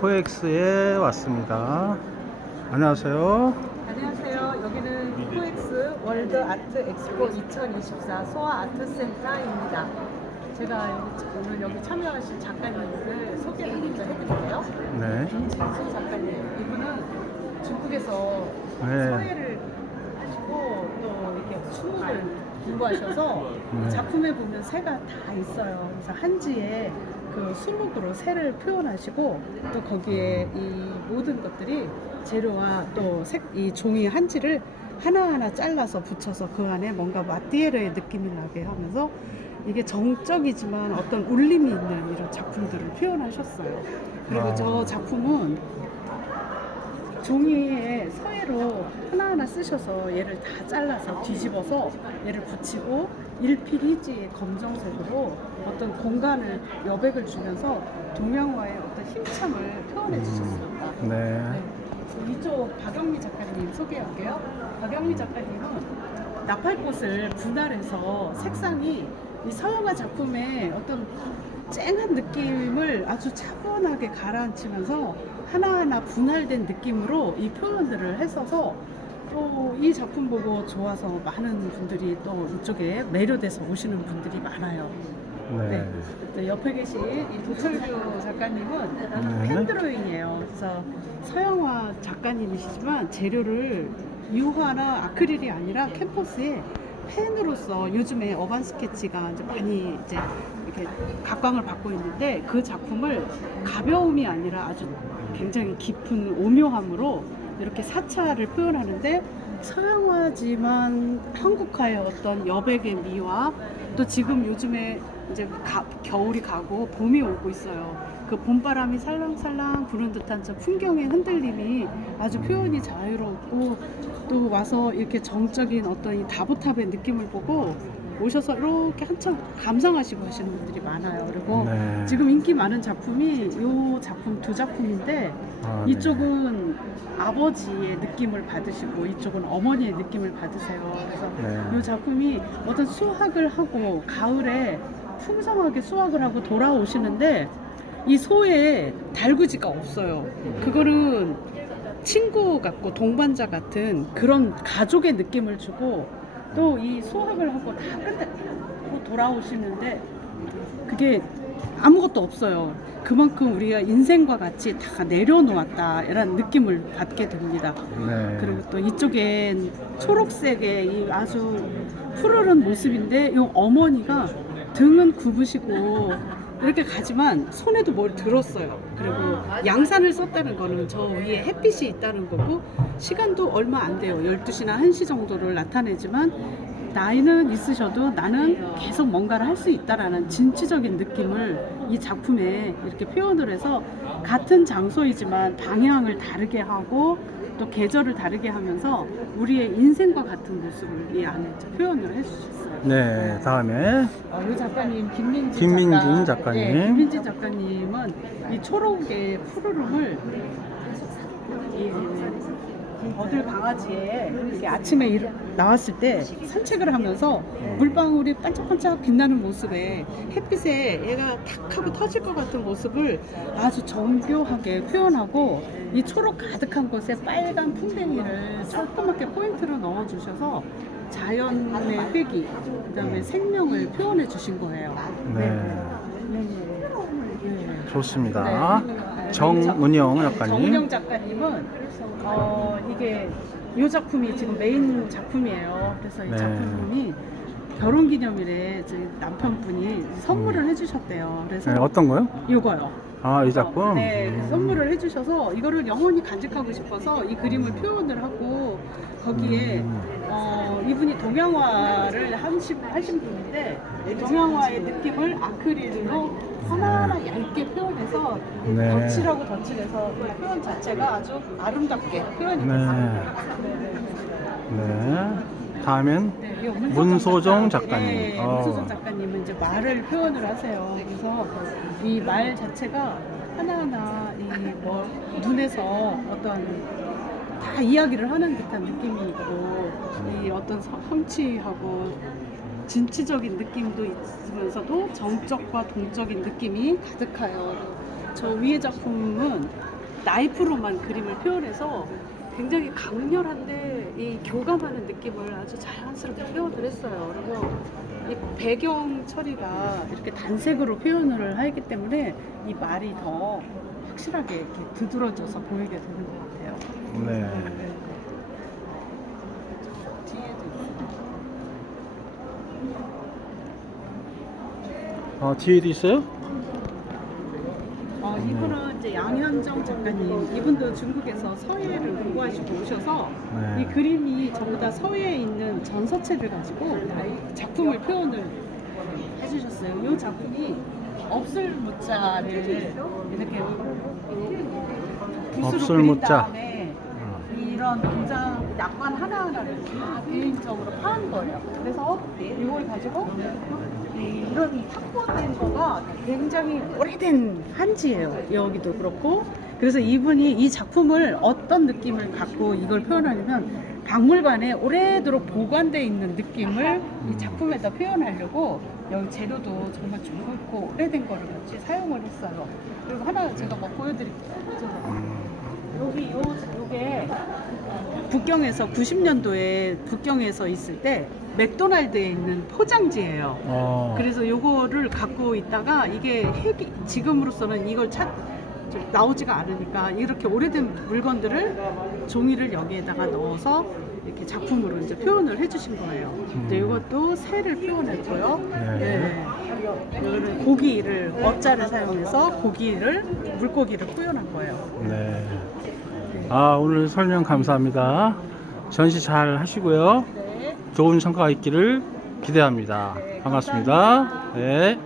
코엑스에 왔습니다. 안녕하세요. 안녕하세요. 여기는 코엑스 월드 아트 엑스포 2024 소아 아트 센터입니다. 제가 여기, 오늘 여기 참여하신 작가님들 소개를 먼저 해드릴게요. 네. 김진수 작가님. 이분은 중국에서 네. 서예를 하시고 또 이렇게 수목을 공부하셔서 네. 작품에 보면 새가 다 있어요. 그래서 한지에 그 수목으로 새를 표현하시고 또 거기에 이 모든 것들이 재료와 또 색, 이 종이 한지를 하나하나 잘라서 붙여서 그 안에 뭔가 마띠에르의 느낌이 나게 하면서 이게 정적이지만 어떤 울림이 있는 이런 작품들을 표현하셨어요. 그리고 아. 저 작품은 종이에 서예로 하나하나 쓰셔서 얘를 다 잘라서 뒤집어서 얘를 붙이고 일필이지의 검정색으로 어떤 공간을 여백을 주면서 동양화의 어떤 힘참을 표현해 주셨습니다. 네. 네. 이쪽 박영미 작가님 소개할게요. 박영미 작가님은 나팔꽃을 분할해서 색상이 이 서양화 작품의 어떤 쨍한 느낌을 아주 차분하게 가라앉히면서 하나하나 분할된 느낌으로 이 표현들을 했어서 또 이 작품 보고 좋아서 많은 분들이 또 이쪽에 매료돼서 오시는 분들이 많아요. 네. 네. 또 옆에 계신 이 도철규 작가님은 네. 펜드로잉이에요. 그래서 서양화 작가님이시지만 재료를 유화나 아크릴이 아니라 캔버스에 펜으로서 요즘에 어반 스케치가 이제 많이 이제 이렇게 각광을 받고 있는데 그 작품을 가벼움이 아니라 아주 굉장히 깊은 오묘함으로 이렇게 사찰을 표현하는데 서양화지만 한국화의 어떤 여백의 미와 또 지금 요즘에 이제 가- 겨울이 가고 봄이 오고 있어요. 그 봄바람이 살랑살랑 부는 듯한 저 풍경의 흔들림이 아주 표현이 자유롭고 또 와서 이렇게 정적인 어떤 이 다보탑의 느낌을 보고 오셔서 이렇게 한참 감상하시고 하시는 분들이 많아요. 그리고 네. 지금 인기 많은 작품이 이 작품 두 작품인데 아, 네. 이쪽은 아버지의 느낌을 받으시고 이쪽은 어머니의 느낌을 받으세요. 그래서 네. 이 작품이 어떤 수학을 하고 가을에 풍성하게 수학을 하고 돌아오시는데 이 소에 달구지가 없어요. 그거는 친구 같고 동반자 같은 그런 가족의 느낌을 주고 또 이 수학을 하고 다 끝내고 돌아오시는데 그게 아무것도 없어요. 그만큼 우리가 인생과 같이 다 내려놓았다 이런 느낌을 받게 됩니다. 네. 그리고 또 이쪽엔 초록색의 이 아주 푸르른 모습인데 이 어머니가 등은 굽으시고 이렇게 가지만 손에도 뭘 들었어요. 그리고 양산을 썼다는 거는 저 위에 햇빛이 있다는 거고 시간도 얼마 안 돼요. 12시나 1시 정도를 나타내지만 나이는 있으셔도 나는 계속 뭔가를 할 수 있다라는 진취적인 느낌을 이 작품에 이렇게 표현을 해서 같은 장소이지만 방향을 다르게 하고 또 계절을 다르게 하면서 우리의 인생과 같은 모습을 이 안에 표현을 해주셨어요. 네. 다음에 어, 이 작가님 김민진, 김민진 작가, 작가님. 예, 김민진 작가님은 이 초록의 푸르름을 이 어들 강아지에 이렇게 아침에 일 나왔을 때 산책을 하면서 물방울이 반짝반짝 빛나는 모습에 햇빛에 얘가 탁 하고 터질 것 같은 모습을 아주 정교하게 표현하고 이 초록 가득한 곳에 빨간 풍뎅이를 조그맣게 포인트로 넣어주셔서 자연의 회기, 그 다음에 생명을 표현해 주신 거예요. 네. 네, 네. 좋습니다. 네. 정은영 작가님. 정은영 작가님은 어, 이게 이 작품이 지금 메인 작품이에요. 그래서 이 네. 작품이 결혼 기념일에 저희 남편분이 선물을 해주셨대요. 그래서 네, 어떤 거요? 이거요. 아, 이 작품? 네, 음. 선물을 해주셔서 이거를 영원히 간직하고 싶어서 이 그림을 표현을 하고 거기에 음. 어, 이분이 동양화를 하신, 하신 분인데 동양화의 느낌을 아크릴로 하나하나 얇게 표현해서 네. 덧칠하고 덧칠해서 이 표현 자체가 아주 아름답게 표현이 네. 됐습니다. 네, 네. 다음엔 네, 이 문소정 작가님. 네, 어. 문소정 작가님은 이제 말을 표현을 하세요. 그래서 이 말 자체가 하나하나 이 뭐 눈에서 어떤 다 이야기를 하는 듯한 느낌이 있고 이 어떤 성- 성취하고 진취적인 느낌도 있으면서도 정적과 동적인 느낌이 가득해요. 저 위의 작품은 나이프로만 그림을 표현해서 굉장히 강렬한데 이 교감하는 느낌을 아주 자연스럽게 표현을 했어요. 그리고 이 배경 처리가 이렇게 단색으로 표현을 하기 때문에 이 말이 더 확실하게 이렇게 두드러져서 보이게 되는 것 같아요. 네. 뒤에도 있어요. 어, 뒤에도 있어요? 어, 이분은 이제 양현정 작가님. 이분도 중국에서 서예를 공부하시고 오셔서 네. 이 그림이 전부 다 서예에 있는 전서체를 가지고 작품을 표현을 해주셨어요. 이 작품이 없을 무자를 이렇게 붓으로 없을 그린 무자. 다음에 이런 도장 약관 하나하나를 다 개인적으로 파는 거예요. 그래서 이걸 가지고 이런 확보된 거가 굉장히 오래된 한지예요. 여기도 그렇고. 그래서 이분이 이 작품을 어떤 느낌을 갖고 이걸 표현하냐면 박물관에 오래도록 보관되어 있는 느낌을 이 작품에다 표현하려고 여기 재료도 정말 좋고 오래된 거를 같이 사용을 했어요. 그리고 하나 제가 뭐 보여드릴게요. 여기 요 요게 북경에서 90년도에 북경에서 있을 때 맥도날드에 있는 포장지예요. 어. 그래서 요거를 갖고 있다가 이게 핵이 지금으로서는 이걸 찾 저- 나오지가 않으니까 이렇게 오래된 물건들을 종이를 여기에다가 넣어서 이렇게 작품으로 이제 표현을 해주신 거예요. 이제 이것도 새를 표현했고요. 네. 네. 이거는 고기를 어자를 사용해서 고기를 물고기를 표현한 거예요. 네. 아, 오늘 설명 감사합니다. 전시 잘 하시고요. 네. 좋은 성과가 있기를 기대합니다. 네, 반갑습니다. 네.